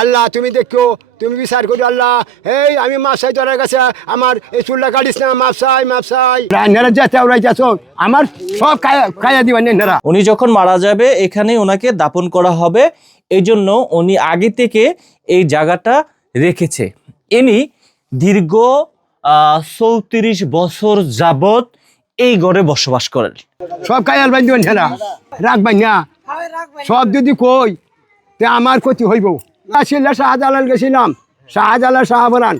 আল্লাহ তুমি দেখো তুমি বিচার করো আল্লাহ। এই আমি মাপসাই তোর কাছে আমার এই চুলটা কাটিস না মাপসাই মাপসাই। নেরা যাচ্ছে ওরাই যাচ্ছ আমার সব খায়া খাইয়া দিবেন নেরা উনি যখন মারা যাবে এখানে ওনাকে দাপন করা হবে। এই জন্য উনি আগে থেকে এই জায়গাটা রেখেছে। ইনি দীর্ঘ চৌত্রিশ বছর যাবত এই ঘরে বসবাস করেন। সব খাইয়াল বান দিবেন নেরা রাখবেন না? সব যদি কই তে আমার ক্ষতি হইব। আসলে শাহজালাল গেছিলাম, শাহজালাল শাহবরান।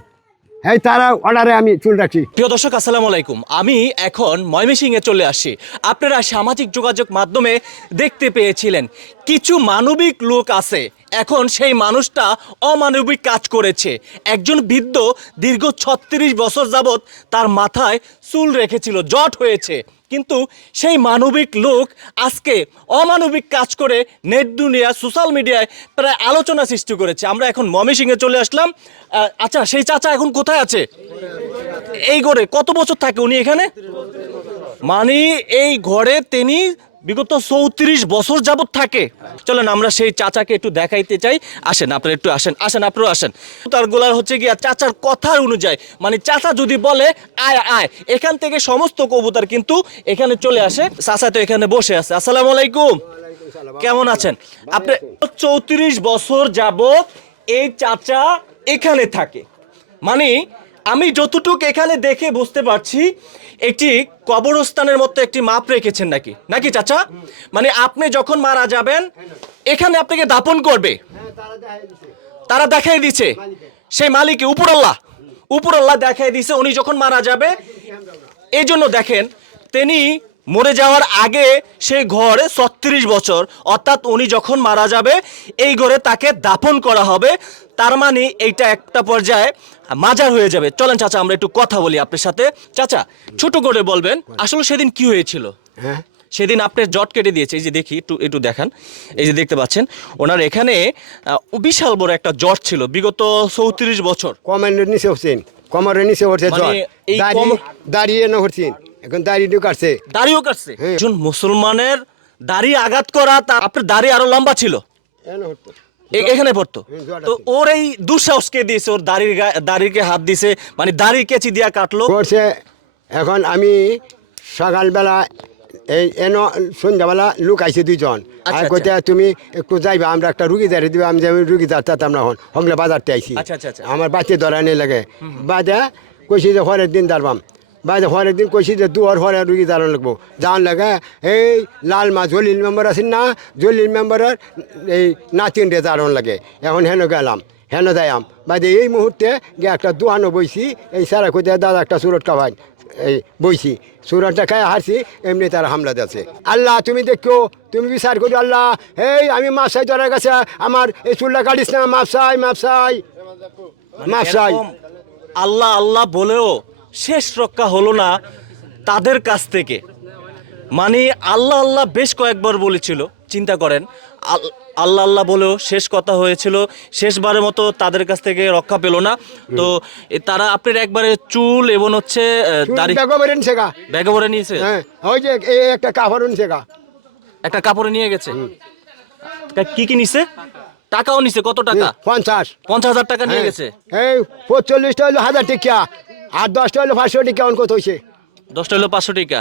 হ্যাঁ তারা অর্ডারে আমি চুল রাখি প্রিয় দর্শক, আসসালামু আলাইকুম। আমি এখন ময়মেসিংয়ে চলে আসছি। আপনারা সামাজিক যোগাযোগ মাধ্যমে দেখতে পেয়েছিলেন, কিছু মানবিক লোক আছে এখন সেই মানুষটা অমানবিক কাজ করেছে। একজন বৃদ্ধ দীর্ঘ ছত্রিশ বছর যাবৎ তার মাথায় চুল রেখেছিল, জট হয়েছে। কিন্তু সেই মানবিক লোক আজকে অমানবিক কাজ করে নেট দুনিয়া, সোশ্যাল মিডিয়ায় প্রায় আলোচনা সৃষ্টি করেছে। আমরা এখন ময়মনসিংহে চলে আসলাম। আচ্ছা সেই চাচা এখন কোথায় আছে? এই ঘরে, কত বছর থাকে উনি এখানে? মানে এই ঘরে তিনি বিগত চৌত্রিশ বছর যাবৎ থাকে। চলেন আমরা সেই চাচাকে একটু দেখাইতে চাই। আসেন, আপনারা একটু আসেন আসেন আপনারা আসেন। তার গোলার হচ্ছে গিয়া চাচার কথার অনুযায়ী মানে চাচা যদি বলে, আয় আয়, এখান থেকে সমস্ত কবুতর কিন্তু এখানে চলে আসে। চাচা তো এখানে বসে আছে। আসসালামু আলাইকুম। কেমন আছেন? আপনি চৌত্রিশ বছর যাবত এই চাচা এখানে থাকে। মানে আমি যতটুক এখানে দেখে বুঝতে পারছি একটি কবরস্থানের মতো একটি মাপ রেখেছেন নাকি? নাকি চাচা? মানে আপনি যখন মারা যাবেন, এখানে আপনাকে দাপন করবে। তারা দেখাই দিছে। সেই মালিক উপরাল্লাহ উপরাল্লাহ দেখাই দিছে, উনি যখন মারা যাবে, এই জন্য দেখেন, তিনি মরে যাওয়ার আগে সেই ঘরে ছত্রিশ বছর, অর্থাৎ উনি যখন মারা যাবে, এই ঘরে তাকে দাপন করা হবে। তার মানে এইটা একটা পর্যায়ে মাজার হয়ে যাবে। চলেন চাচা আমরা একটু কথা বলি আপনার সাথে। চাচা ছোট করে বলবেন আসলে সেদিন কি হয়েছিল? হ্যাঁ। সেদিন আপনার জট কেটে দিয়েছে। এই যে দেখি একটু একটু দেখান। এই যে দেখতে পাচ্ছেন ওনার এখানে বিশাল বড় একটা জট ছিল বিগত চৌত্রিশ বছর। কমেন্টের নিচে হচ্ছেন। কমরের নিচে উঠছে মানে দাঁড়িয়ে না হচ্ছেন। এখন দাড়িটিও কাটছে দাড়িও কাটছে। হ্যাঁ। একজন মুসলমানের দাড়ি আঘাত করা তা আপনার দাড়ি আরও লম্বা ছিল। এখানে পড়তো। তো ওর এই দুঃসাহস কে দিয়েছে ওর দাড়ির দাড়িকে হাত দিছে মানে দাড়ি কেচি দিয়া কাটলো। করছে এখন আমি সকালবেলা এই এন সন্ধ্যাবেলা লোক আইছে দুইজন। আচ্ছা, আর কইতে তুমি একটু যাইবা আমরা একটা রুগী দাঁড়িয়ে দিবে আমি যে আমি রুগী দাঁড়াতাম না হন হংলে বাজারতে আইছি। আচ্ছা, আচ্ছা, আচ্ছা। আমার বাচ্চা ধরা নেই লাগে। বাদে কইছি যে হরের দিন দাঁড়বাম বাদে হরের দিন কইছি যে দুয়ার হরে রুগী দাঁড়ানো লাগবো। যাওয়ার লাগে এই লাল মা জলিল মেম্বার আছেন না? জলিল মেম্বারের এই নাতিন রে দাঁড়ানো লাগে। এখন হেন গেলাম হেন যাইয়াম। বাদে এই মুহূর্তে গিয়ে একটা দোয়ানো বইছি এই সারা কইতে দাদা একটা সুরট কাভাই এই বইছি। সুরটটা খাই হারছি এমনি তার হামলা দিচ্ছে আল্লাহ তুমি দেখো তুমি বিচার করি আল্লাহ। এই আমি মাপসাই তোর কাছে আমার এই চুলটা কাটিস না মাপসাই মাপসাই মাপসাই। আল্লাহ আল্লাহ বলেও শেষ রক্ষা হলো না তাদের কাছ থেকে। মানে আল্লাহ আল্লাহ বেশ কয়েকবার বলেছিল চিন্তা করেন আল্লাহ আল্লাহ বলেও শেষ কথা হয়েছিল শেষবারের মতো তাদের কাছ থেকে রক্ষা পেল না। তো তারা আপনার একবারে চুল এবং হচ্ছে ব্যাগে ভরে নিয়েছে? হ্যাঁ ওই যে একটা কাপড় একটা কাপড়ে নিয়ে গেছে? কি কি নিছে? টাকাও নিছে কত টাকা? পঞ্চাশ। পঞ্চাশ হাজার টাকা নিয়ে হ্যাঁ। গেছে? এই পঁচল্লিশটা হলো হাজার টিকা আর দশটা হলো পাঁচশো টিকা অঙ্ক হয়েছে দশটা হলো পাঁচশো টাকা।